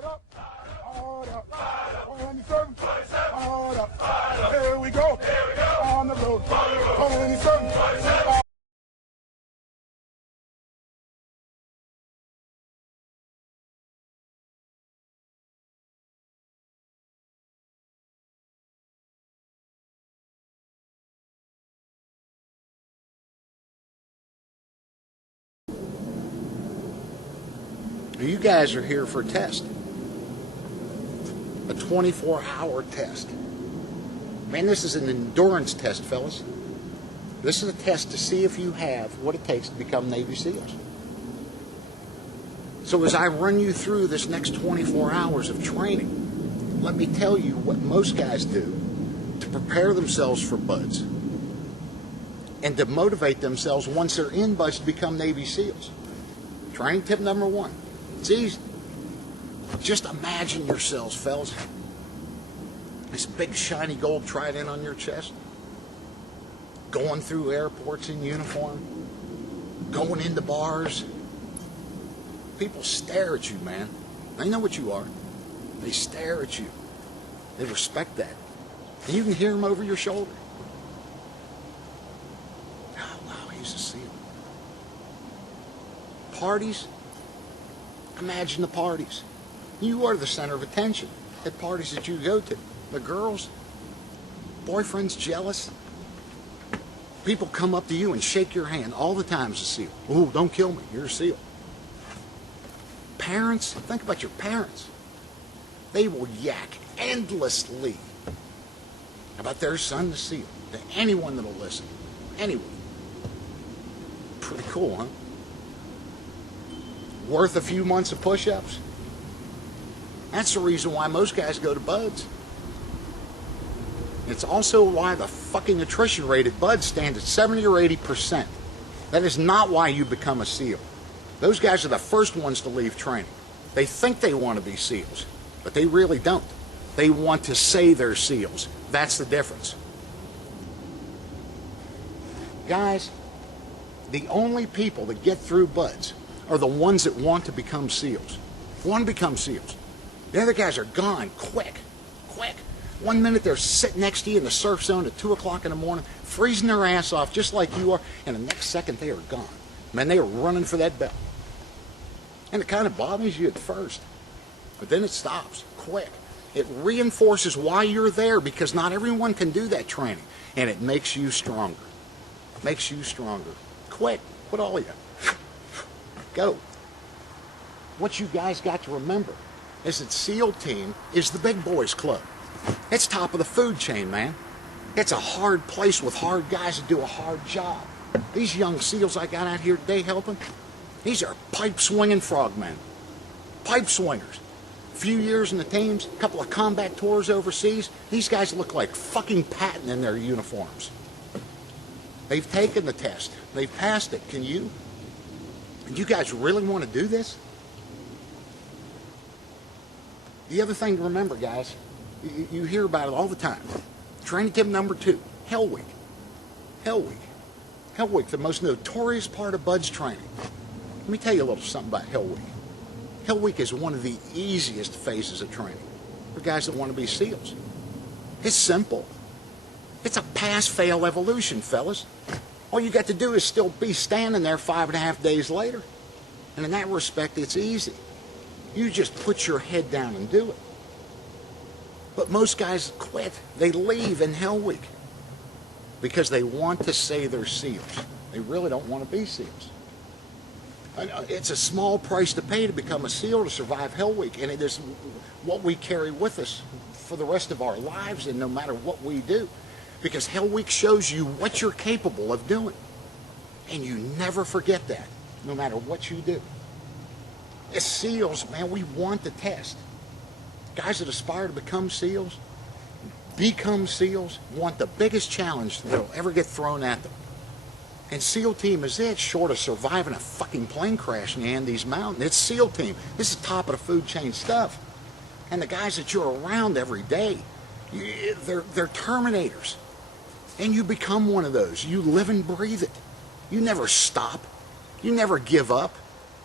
Here we go. On the road. 27. You guys are here for a test. A 24-hour test. Man, this is an endurance test, fellas. This is a test to see if you have what it takes to become Navy SEALs. So as I run you through this next 24 hours of training, let me tell you what most guys do to prepare themselves for BUDS and to motivate themselves once they're in BUDS to become Navy SEALs. Training tip number one. It's easy. Just imagine yourselves, fellas. This big shiny gold trident on your chest. Going through airports in uniform. Going into bars. People stare at you, man. They know what you are. They stare at you. They respect that. And you can hear them over your shoulder. Oh, wow, he's a SEAL. Parties. Imagine the parties. You are the center of attention at parties that you go to. The girls, boyfriend's jealous. People come up to you and shake your hand all the time as a SEAL. Oh, don't kill me, you're a SEAL. Parents, think about your parents. They will yak endlessly about their son, the SEAL, to anyone that'll listen. Anyone. Pretty cool, huh? Worth a few months of push-ups? That's the reason why most guys go to BUDS. It's also why the fucking attrition rate at BUDS stands at 70 or 80%. That is not why you become a SEAL. Those guys are the first ones to leave training. They think they want to be SEALs, but they really don't. They want to say they're SEALs. That's the difference. Guys, the only people that get through BUDS are the ones that want to become SEALs. Want to become SEALs. The other guys are gone quick. 1 minute they're sitting next to you in the surf zone at 2 o'clock in the morning, freezing their ass off just like you are, and the next second they are gone. Man, they are running for that bell. And it kind of bothers you at first, but then it stops quick. It reinforces why you're there, because not everyone can do that training, and it makes you stronger. Makes you stronger. Quit all of you. Go. What you guys got to remember is that SEAL Team is the big boys club. It's top of the food chain, man. It's a hard place with hard guys that do a hard job. These young SEALs I got out here today helping, these are pipe-swinging frogmen. Pipe swingers. A few years in the teams, a couple of combat tours overseas, these guys look like fucking Patton in their uniforms. They've taken the test. They've passed it. Can you? And you guys really want to do this? The other thing to remember, guys, you hear about it all the time. Training tip number 2, Hell Week. Hell Week. Hell Week, the most notorious part of BUDS training. Let me tell you a little something about Hell Week. Hell Week is one of the easiest phases of training for guys that want to be SEALs. It's simple. It's a pass-fail evolution, fellas. All you got to do is still be standing there 5.5 days later. And in that respect, it's easy. You just put your head down and do it. But most guys quit. They leave in Hell Week because they want to say they're SEALs. They really don't want to be SEALs. It's a small price to pay to become a SEAL, to survive Hell Week, and it is what we carry with us for the rest of our lives, and no matter what we do. Because Hell Week shows you what you're capable of doing. And you never forget that, no matter what you do. As SEALs, man, we want the test. Guys that aspire to become SEALs, want the biggest challenge that'll ever get thrown at them. And SEAL Team is it, short of surviving a fucking plane crash in the Andes Mountain. It's SEAL Team. This is top of the food chain stuff. And the guys that you're around every day, they're Terminators. And you become one of those. You live and breathe it. You never stop. You never give up.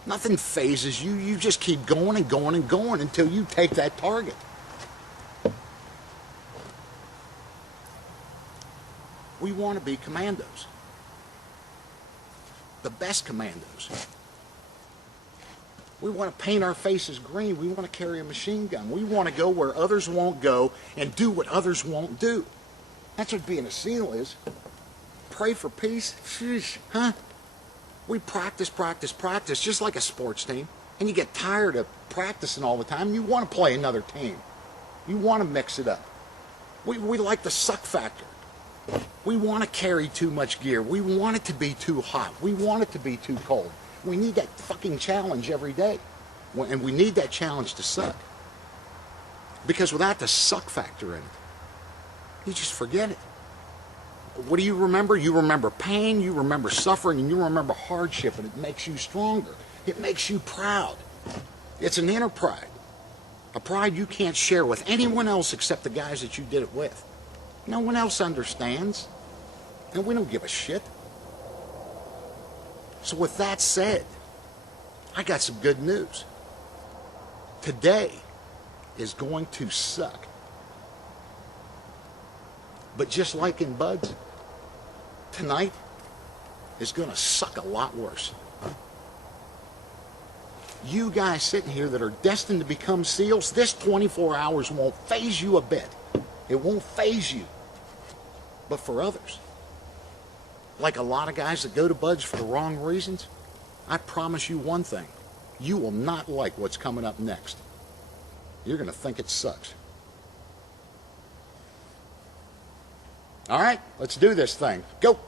Nothing phases you. You just keep going and going and going until you take that target. We want to be commandos. The best commandos. We want to paint our faces green. We want to carry a machine gun. We want to go where others won't go and do what others won't do. That's what being a SEAL is. Pray for peace. Sheesh, huh? We practice, practice, practice, just like a sports team. And you get tired of practicing all the time. You want to play another team. You want to mix it up. We like the suck factor. We want to carry too much gear. We want it to be too hot. We want it to be too cold. We need that fucking challenge every day. And we need that challenge to suck. Because without the suck factor in it, you just forget it. What do you remember? You remember pain, you remember suffering, and you remember hardship, and it makes you stronger. It makes you proud. It's an inner pride. A pride you can't share with anyone else except the guys that you did it with. No one else understands. And we don't give a shit. So with that said, I got some good news. Today is going to suck. But just like in Buds, tonight is going to suck a lot worse. You guys sitting here that are destined to become SEALs, this 24 hours won't faze you a bit. It won't faze you. But for others, like a lot of guys that go to Buds for the wrong reasons, I promise you one thing. You will not like what's coming up next. You're going to think it sucks. All right, let's do this thing. Go.